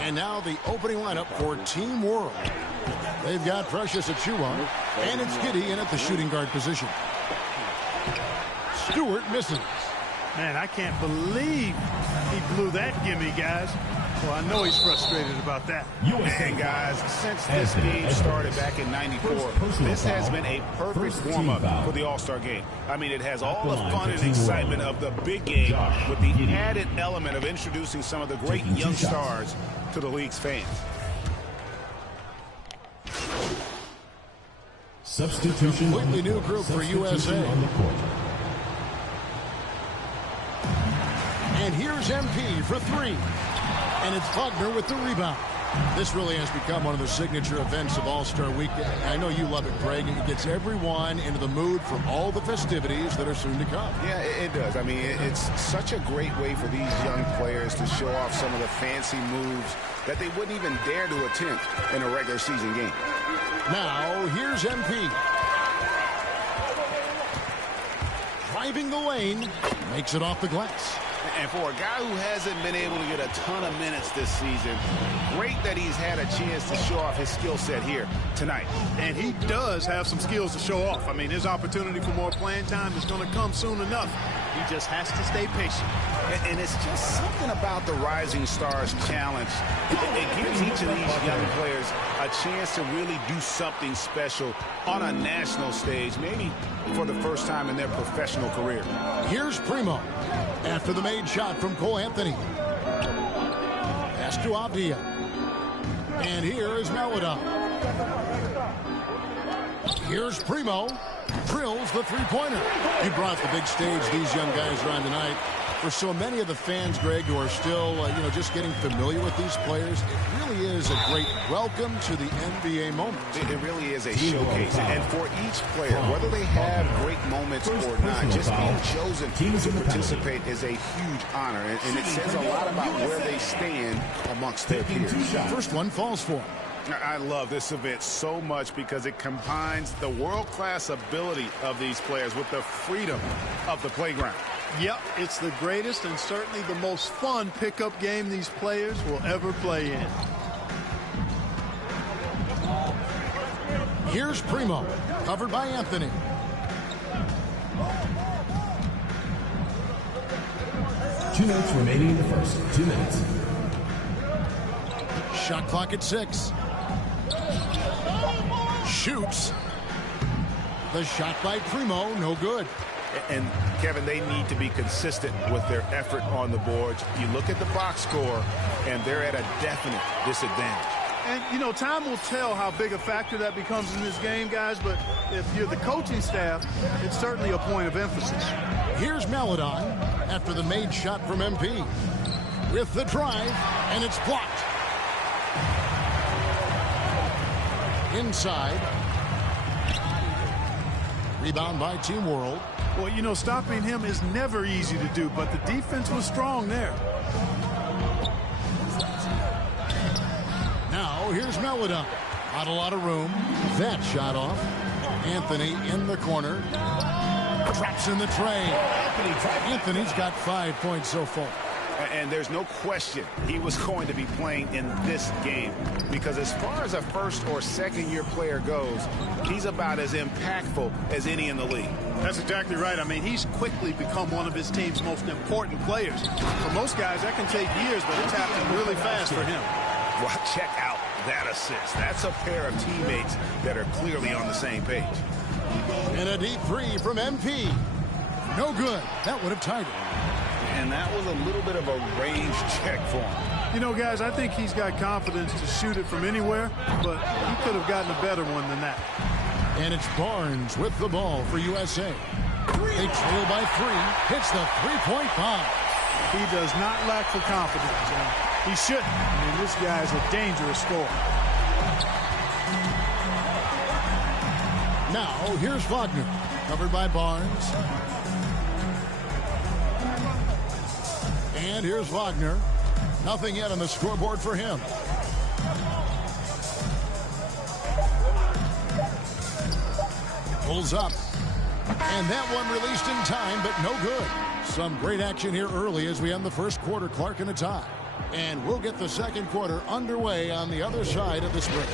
And now the opening lineup for Team World. They've got Precious Achiuwa, and it's Giddey in at the shooting guard position. Stewart misses. Man, I can't believe he blew that gimme, guys. Well, I know he's frustrated about that. And guys, since this game started back in '94, this has been a perfect warm-up for the All-Star game. I mean, it has all the fun and excitement of the big game with the added element of introducing some of the great young stars to the league's fans. Substitution. Completely new group for USA. And here's MP for three. And it's Wagner with the rebound. This really has become one of the signature events of All-Star Weekend. I know you love it, Greg. It gets everyone into the mood for all the festivities that are soon to come. Yeah, it does. I mean, it's such a great way for these young players to show off some of the fancy moves that they wouldn't even dare to attempt in a regular season game. Now, here's MP. Driving the lane, makes it off the glass. And for a guy who hasn't been able to get a ton of minutes this season, great that he's had a chance to show off his skill set here tonight. And he does have some skills to show off. I mean, his opportunity for more playing time is going to come soon enough. He just has to stay patient. And it's just something about the Rising Stars Challenge. It gives each of these young players a chance to really do something special on a national stage, maybe for the first time in their professional career. Here's Primo after the made shot from Cole Anthony. Pass to Avdia. And here is Maladon. Here's Primo. Drills the three-pointer. He brought the big stage these young guys are on tonight. For so many of the fans, Greg, who are still, just getting familiar with these players, it really is a great welcome to the NBA moment. It really is a showcase. And for each player, whether they have great moments or not, just being chosen to participate is a huge honor. And it says a lot about where they stand amongst their peers. First one falls for him. I love this event so much because it combines the world-class ability of these players with the freedom of the playground. Yep, it's the greatest and certainly the most fun pickup game these players will ever play in. Here's Primo, covered by Anthony. Two minutes remaining in the first. 2 minutes. Shot clock at 6. Shoots. The shot by Primo, no good. And, Kevin, they need to be consistent with their effort on the boards. You look at the box score, and they're at a definite disadvantage. And, time will tell how big a factor that becomes in this game, guys, but if you're the coaching staff, it's certainly a point of emphasis. Here's Maladon after the made shot from MP. With the drive, and it's blocked. Inside. Rebound by Team World. Well, stopping him is never easy to do, but the defense was strong there. Now, here's Maladon. Not a lot of room. That shot off. Anthony in the corner. Traps in the tray. Anthony's got 5 points so far. And there's no question he was going to be playing in this game because as far as a first or second year player goes, he's about as impactful as any in the league. That's exactly right. I mean, he's quickly become one of his team's most important players. For most guys, that can take years, but it's happening really fast for him. Well, check out that assist. That's a pair of teammates that are clearly on the same page. And a deep three from MP. No good. That would have tied it. And that was a little bit of a range check for him. Guys, I think he's got confidence to shoot it from anywhere, but he could have gotten a better one than that. And it's Barnes with the ball for USA. They trail by 3. Hits the three-point bomb. He does not lack for confidence, and he shouldn't. I mean, this guy's a dangerous scorer. Now, here's Wagner, covered by Barnes. And here's Wagner. Nothing yet on the scoreboard for him. Pulls up. And that one released in time, but no good. Some great action here early as we end the first quarter. Clark in a tie. And we'll get the second quarter underway on the other side of this break.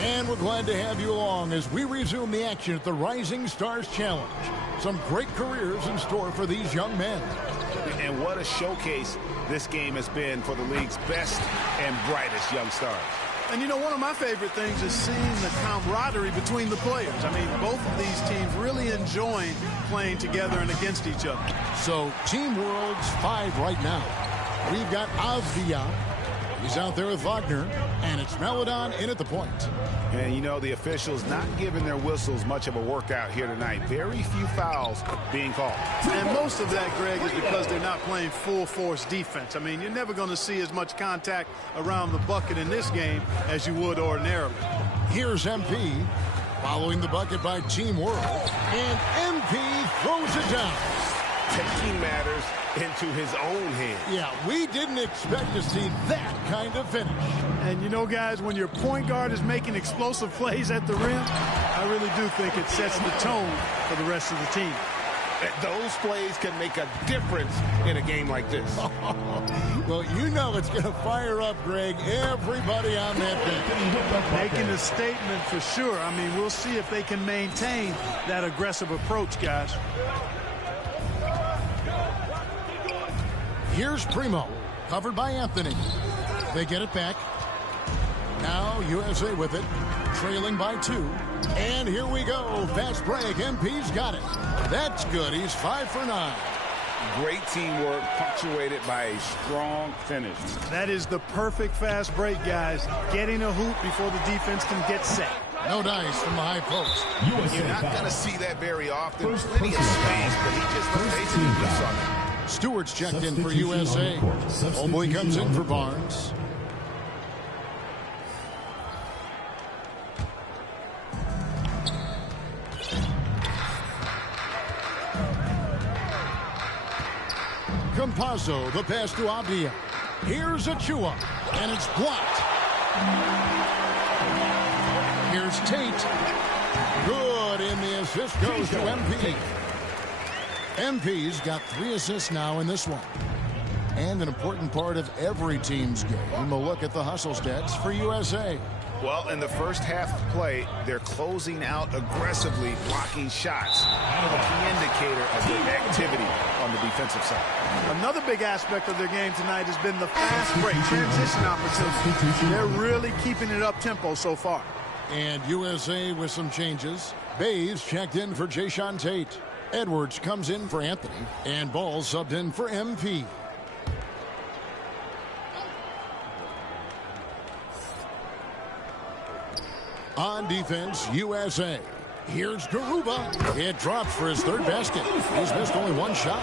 And we're glad to have you along as we resume the action at the Rising Stars Challenge. Some great careers in store for these young men. And what a showcase this game has been for the league's best and brightest young stars. And, you know, one of my favorite things is seeing the camaraderie between the players. I mean, both of these teams really enjoying playing together and against each other. So, Team World's 5 right now. We've got Avdia. He's out there with Wagner. And it's Maledon in at the point. And, you know, the officials not giving their whistles much of a workout here tonight. Very few fouls being called. And most of that, Greg, is because they're not playing full-force defense. I mean, you're never going to see as much contact around the bucket in this game as you would ordinarily. Here's MP following the bucket by Team World. And MP throws it down. Taking matters into his own hands. Yeah, we didn't expect to see that kind of finish. And you know, guys, when your point guard is making explosive plays at the rim, I really do think it sets the tone for the rest of the team. Those plays can make a difference in a game like this. Well, you know it's going to fire up, Greg, everybody on that bench. Making a statement for sure. I mean, we'll see if they can maintain that aggressive approach, guys. Here's Primo, covered by Anthony. They get it back. Now USA with it, trailing by 2. And here we go. Fast break. MP's got it. That's good. He's 5 for 9. Great teamwork punctuated by a strong finish. That is the perfect fast break, guys. Getting a hoop before the defense can get set. No dice from the high post. You're not going to see that very often. Plenty of space, but he just basically loose on it. Stewart's checked in for USA. Homeboy comes in for Barnes. Campazzo, the pass to Avdia. Here's Achua, and it's blocked. Here's Tate. Good, and the assist goes to MP. MP's got 3 assists now in this one. And an important part of every team's game, a look at the hustle stats for USA. Well, in the first half of play, they're closing out aggressively, blocking shots. Kind of a key indicator of their activity on the defensive side. Another big aspect of their game tonight has been the fast break, transition opportunity. They're really keeping it up-tempo so far. And USA with some changes. Bays checked in for Jayshawn Tate. Edwards comes in for Anthony. And Ball subbed in for MP. On defense, USA. Here's Garuba. It drops for his 3rd basket. He's missed only 1 shot.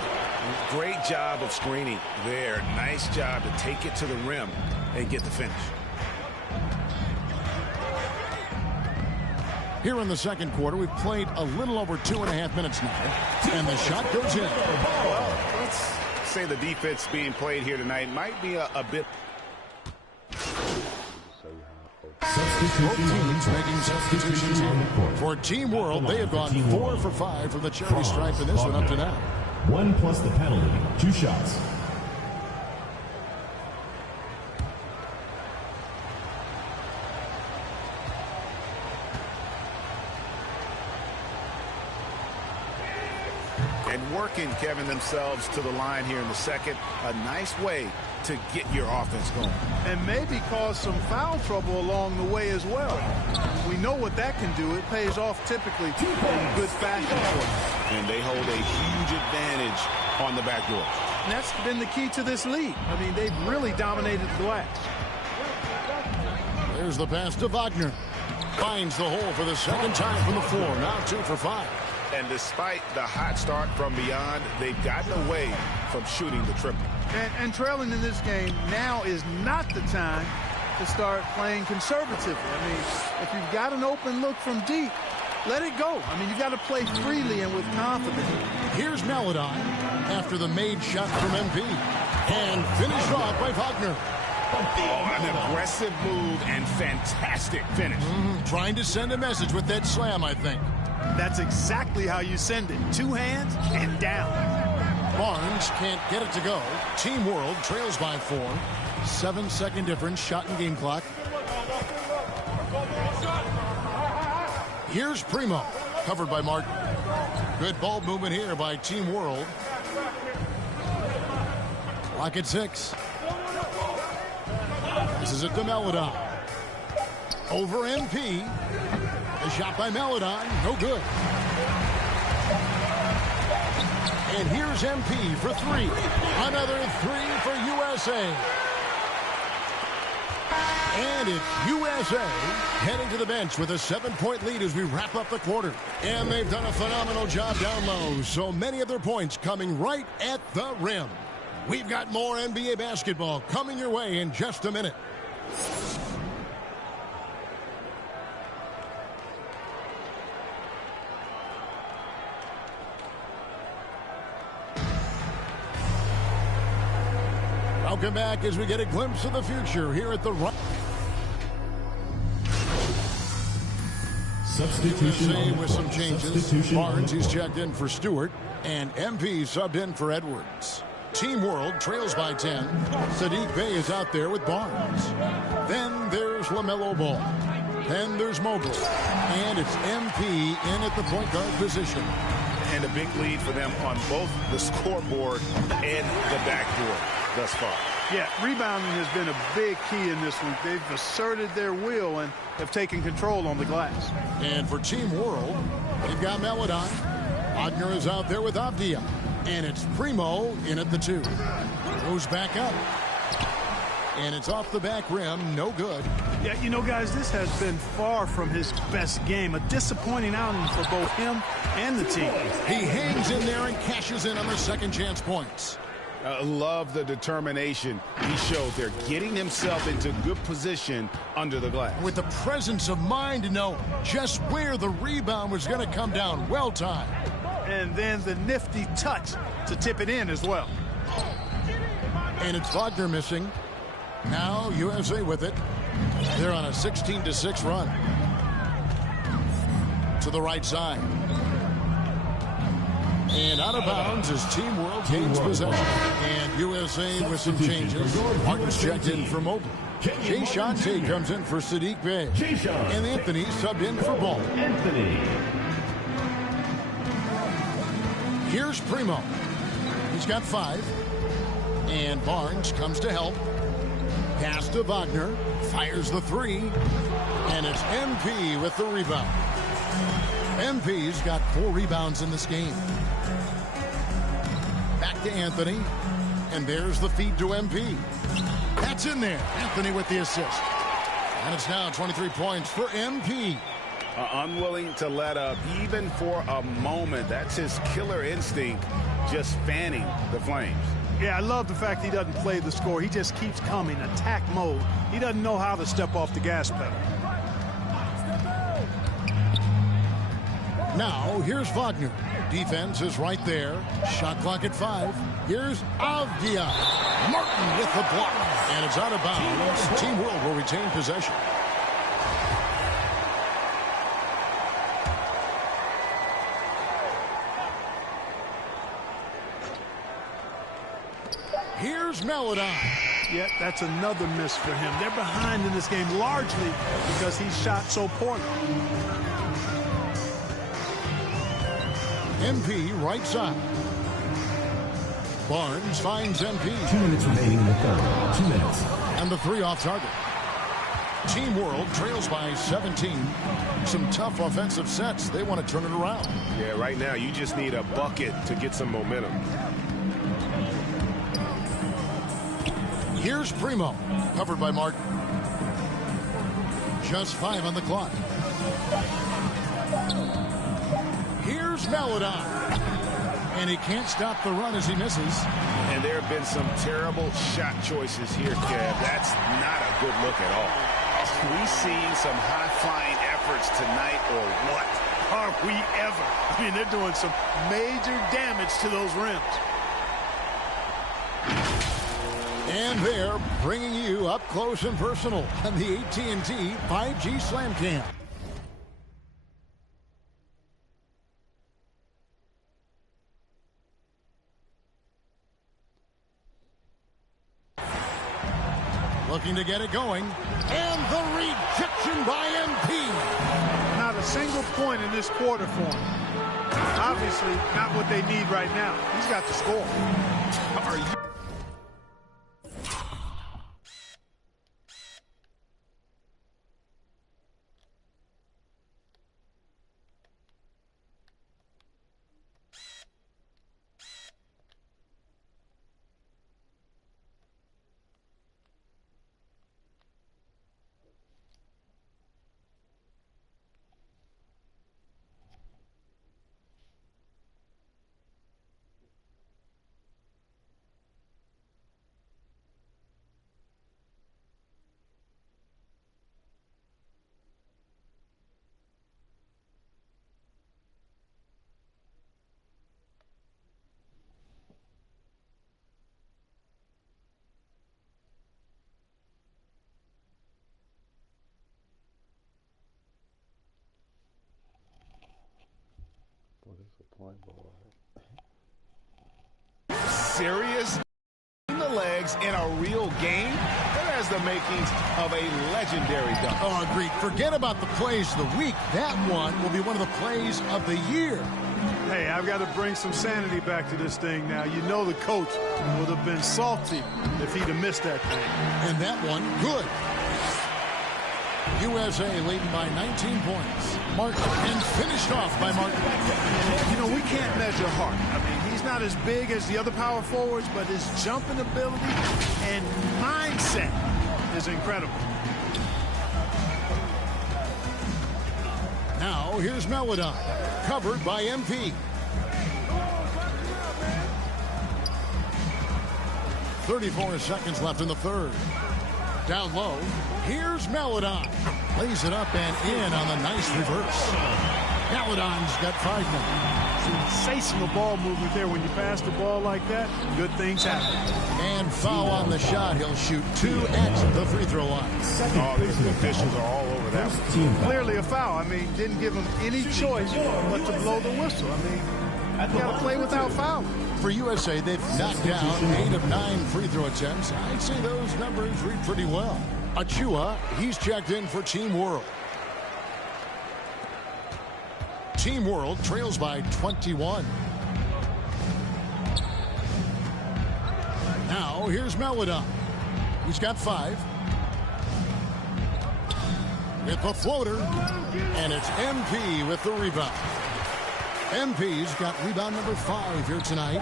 Great job of screening there. Nice job to take it to the rim and get the finish. Here in the second quarter, we've played a little over 2.5 minutes now. And the shot goes in. Well, let's say the defense being played here tonight might be a bit... Both teams making substitutions here. For Team World, they have gone 4 for 5 from the charity stripe in this one up to now. 1 plus the penalty. 2 shots. And working, Kevin, themselves to the line here in the second. A nice way to get your offense going. And maybe cause some foul trouble along the way as well. We know what that can do. It pays off typically in good fashion for them. And they hold a huge advantage on the backdoor. And that's been the key to this league. I mean, they've really dominated the glass. There's the pass to Wagner. Finds the hole for the second time from the floor. Now 2 for 5. And despite the hot start from beyond, they've gotten away from shooting the triple. And trailing in this game, now is not the time to start playing conservatively. I mean, if you've got an open look from deep, let it go. I mean, you've got to play freely and with confidence. Here's Maledon after the made shot from MP. And finished off by Wagner. Oh, an aggressive move and fantastic finish. Trying to send a message with that slam, I think. That's exactly how you send it. Two hands and down. Barnes can't get it to go. Team World trails by 4. 7-second difference, shot and game clock. Here's Primo, covered by Martin. Good ball movement here by Team World. Clock at 6. This is it to Meledon. Over MP. A shot by Meledon, no good. And here's MP for 3. Another 3 for USA. And it's USA heading to the bench with a 7-point lead as we wrap up the quarter. And they've done a phenomenal job down low. So many of their points coming right at the rim. We've got more NBA basketball coming your way in just a minute. Welcome back as we get a glimpse of the future here at the Substitution with some changes. Barnes, he's checked in for Stewart, and MP subbed in for Edwards. Team World trails by 10. Saddiq Bey is out there with Barnes. Then there's LaMelo Ball. Then there's Mobley. And it's MP in at the point guard position. And a big lead for them on both the scoreboard and the backboard thus far. Yeah, rebounding has been a big key in this one. They've asserted their will and have taken control on the glass. And for Team World, they've got Meledon. Wagner is out there with Avdia. And it's Primo in at the 2. Goes back up. And it's off the back rim. No good. Yeah, you know, guys, this has been far from his best game. A disappointing outing for both him and the team. He hangs in there and cashes in on the second chance points. Love the determination he showed there, getting himself into good position under the glass. With the presence of mind to know just where the rebound was going to come down. Well timed. And then the nifty touch to tip it in as well. And it's Wagner missing. Now USA with it. They're on a 16-6 run. To the right side. And out of bounds as Team World gains possession. And USA with some changes. Martin's checked in for Mobley. Jay Shante comes in for Saddiq Bey. And Anthony subbed in for Ball. Here's Primo. He's got 5. And Barnes comes to help. Pass to Wagner. Fires the 3. And it's MP with the rebound. MP's got 4 rebounds in this game. Back to Anthony. And there's the feed to MP. That's in there. Anthony with the assist. And it's now 23 points for MP. Unwilling to let up even for a moment. That's his killer instinct, just fanning the flames. Yeah, I love the fact he doesn't play the score. He just keeps coming, attack mode. He doesn't know how to step off the gas pedal. Now, here's Wagner. Defense is right there. Shot clock at 5. Here's Avdia. Martin with the block. And it's out of bounds. Team World will retain possession. Here's Meledon. Yeah, that's another miss for him. They're behind in this game largely because he shot so poorly. MP right side. Barnes finds MP. 2 minutes remaining in the third. 2 minutes. And the 3 off target. Team World trails by 17. Some tough offensive sets. They want to turn it around. Yeah, right now you just need a bucket to get some momentum. Here's Primo, covered by Martin. Just 5 on the clock. Here's Meledon. And he can't stop the run as he misses. And there have been some terrible shot choices here, Kev. That's not a good look at all. Are we seeing some high-flying efforts tonight or what? Are we ever? I mean, they're doing some major damage to those rims. And they're bringing you up close and personal on the AT&T 5G Slam Cam. Looking to get it going. And the rejection by MP. Not a single point in this quarter for him. Obviously, not what they need right now. He's got to score. Are you serious? In the legs in a real game? That has the makings of a legendary dunk. Oh, agreed. Forget about the plays of the week. That one will be one of the plays of the year. Hey, I've got to bring some sanity back to this thing now. You know the coach would have been salty if he'd have missed that thing. And that one, good. USA leading by 19 points. Martin, and finished off by Martin. You know, we can't measure Hart. I mean, he's not as big as the other power forwards, but his jumping ability and mindset is incredible. Now, here's Meledon, covered by MP. 34 seconds left in the third. Down low, here's Meledon. Lays it up and in on the nice reverse. Meledon's got 5 now. Sensational ball movement there. When you pass the ball like that, good things happen. And foul on the shot. He'll shoot 2 at the free throw line. Oh, the officials are all over that one. Clearly a foul. I mean, didn't give him any choice but to blow the whistle. I mean, you got to play without fouling. For USA, they've knocked down 8 of 9 free throw attempts. I'd say those numbers read pretty well. Achua, he's checked in for Team World. Team World trails by 21. Now, here's Meledon. He's got 5. With the floater, and it's MP with the rebound. MP's got rebound number 5 here tonight.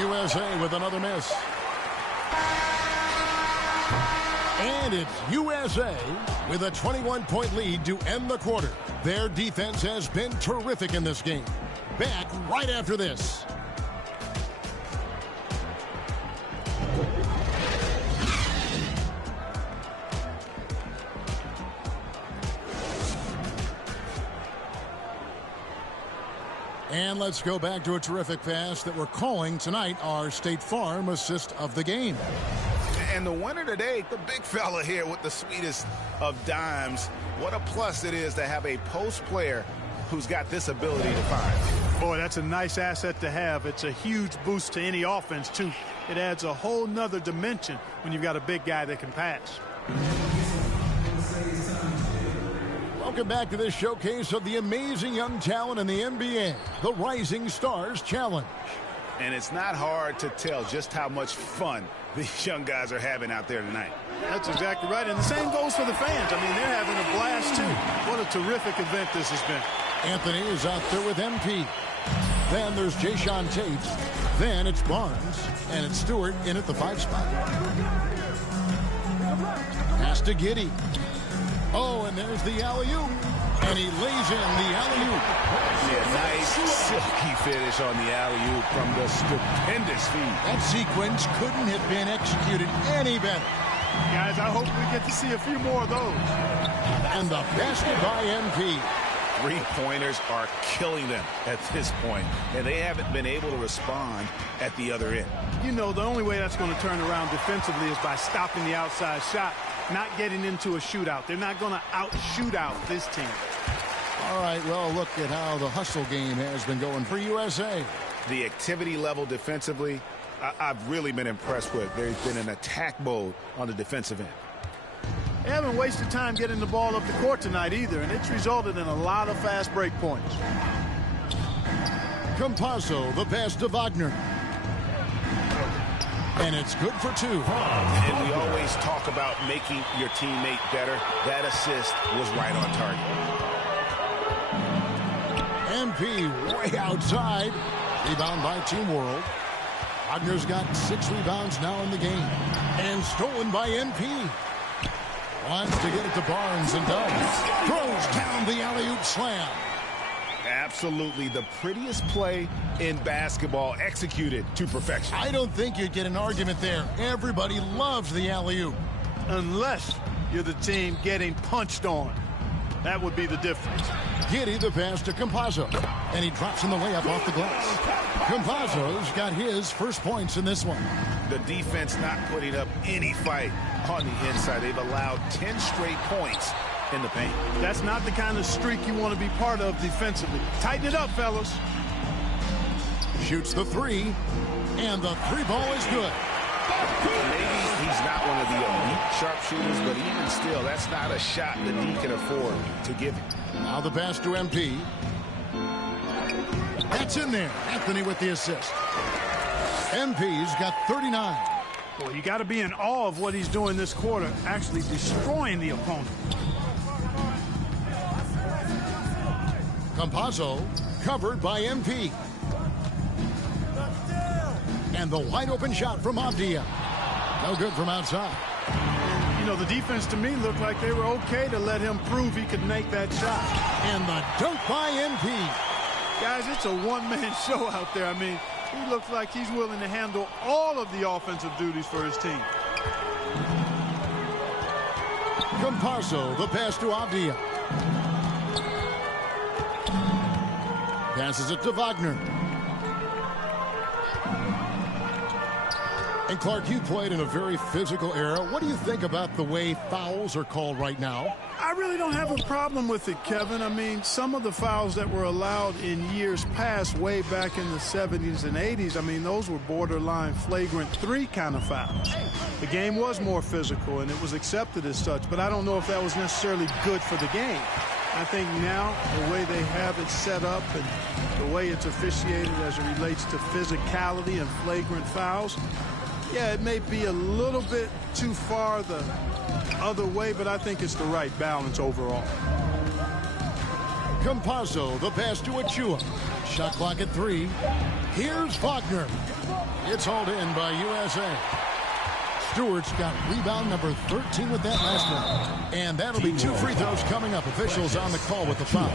USA with another miss. And it's USA with a 21-point lead to end the quarter. Their defense has been terrific in this game. Back right after this. And let's go back to a terrific pass that we're calling tonight our State Farm assist of the game. And the winner today, the big fella here with the sweetest of dimes. What a plus it is to have a post player who's got this ability to find. Boy, that's a nice asset to have. It's a huge boost to any offense, too. It adds a whole nother dimension when you've got a big guy that can pass. Welcome back to this showcase of the amazing young talent in the NBA, the Rising Stars Challenge. And it's not hard to tell just how much fun these young guys are having out there tonight. That's exactly right. And the same goes for the fans. I mean, they're having a blast, too. What a terrific event this has been. Anthony is out there with MP. Then there's Jayshawn Tate. Then it's Barnes. And it's Stewart in at the 5 spot. Pass to Giddey. Oh, and there's the alley-oop. And he lays in the alley-oop. Yeah, nice silky finish on the alley-oop from the stupendous feed. That sequence couldn't have been executed any better. Guys, I hope we get to see a few more of those. And the basket by MP. Three-pointers are killing them at this point, and they haven't been able to respond at the other end. You know, the only way that's going to turn around defensively is by stopping the outside shot, not getting into a shootout. They're not going to out-shoot out this team. All right, well, look at how the hustle game has been going for USA. The activity level defensively I've really been impressed with. There's been an attack mode on the defensive end. They haven't wasted time getting the ball up the court tonight either, and it's resulted in a lot of fast break points. Campazzo, the pass to Wagner. And it's good for 2. And we always talk about making your teammate better. That assist was right on target. MP way outside. Rebound by Team World. Wagner's got 6 rebounds now in the game. And stolen by MP. Wants to get it to Barnes and does. Throws down the alley-oop slam. Absolutely the prettiest play in basketball, executed to perfection. I don't think you'd get an argument there. Everybody loves the alley-oop. Unless you're the team getting punched on. That would be the difference. Giddey the pass to Campazzo. And he drops in the layup off the glass. Campazzo's got his first points in this one. The defense not putting up any fight on the inside. They've allowed 10 straight points in the paint. That's not the kind of streak you want to be part of defensively. Tighten it up, fellas. Shoots the 3. And the 3 ball is good. Maybe he's not one of the elite sharpshooters, but even still, that's not a shot that he can afford to give him. Now the pass to MP. That's in there. Anthony with the assist. MP's got 39. Well, you got to be in awe of what he's doing this quarter, actually destroying the opponent. Campazzo covered by MP. And the wide open shot from Avdia. No good from outside. And, you know, the defense to me looked like they were okay to let him prove he could make that shot. And the dunk by MP. Guys, it's a one-man show out there. I mean, he looks like he's willing to handle all of the offensive duties for his team. Campazzo, the pass to Avdia. Passes it to Wagner. And Clark, you played in a very physical era. What do you think about the way fouls are called right now? I really don't have a problem with it, Kevin. I mean, some of the fouls that were allowed in years past, way back in the 70s and 80s, I mean, those were borderline flagrant 3 kind of fouls. The game was more physical, and it was accepted as such, but I don't know if that was necessarily good for the game. I think now, the way they have it set up and the way it's officiated as it relates to physicality and flagrant fouls, yeah, it may be a little bit too far the other way, but I think it's the right balance overall. Campazzo, the pass to Achua. Shot clock at 3. Here's Wagner. It's hauled in by USA. Stewart's got rebound number 13 with that last one. And that'll be 2 free throws coming up. Officials on the call with the foul.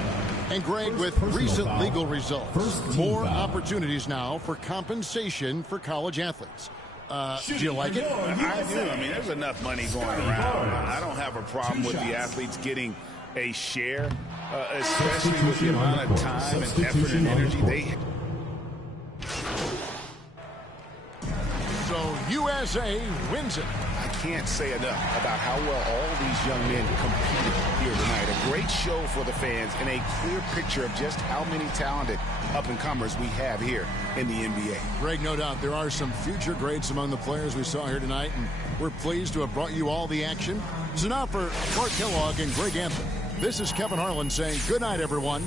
And Greg, with recent legal results, more opportunities now for compensation for college athletes. Do you like it? I do. I mean, there's enough money going around. I don't have a problem with the athletes getting a share, especially with the amount of time and effort and energy they. So USA wins it. I can't say enough about how well all these young men competed here tonight. A great show for the fans and a clear picture of just how many talented up-and-comers we have here in the NBA. Greg, no doubt there are some future greats among the players we saw here tonight, and we're pleased to have brought you all the action. So now for Clark Kellogg and Greg Anthony, this is Kevin Harlan saying good night, everyone.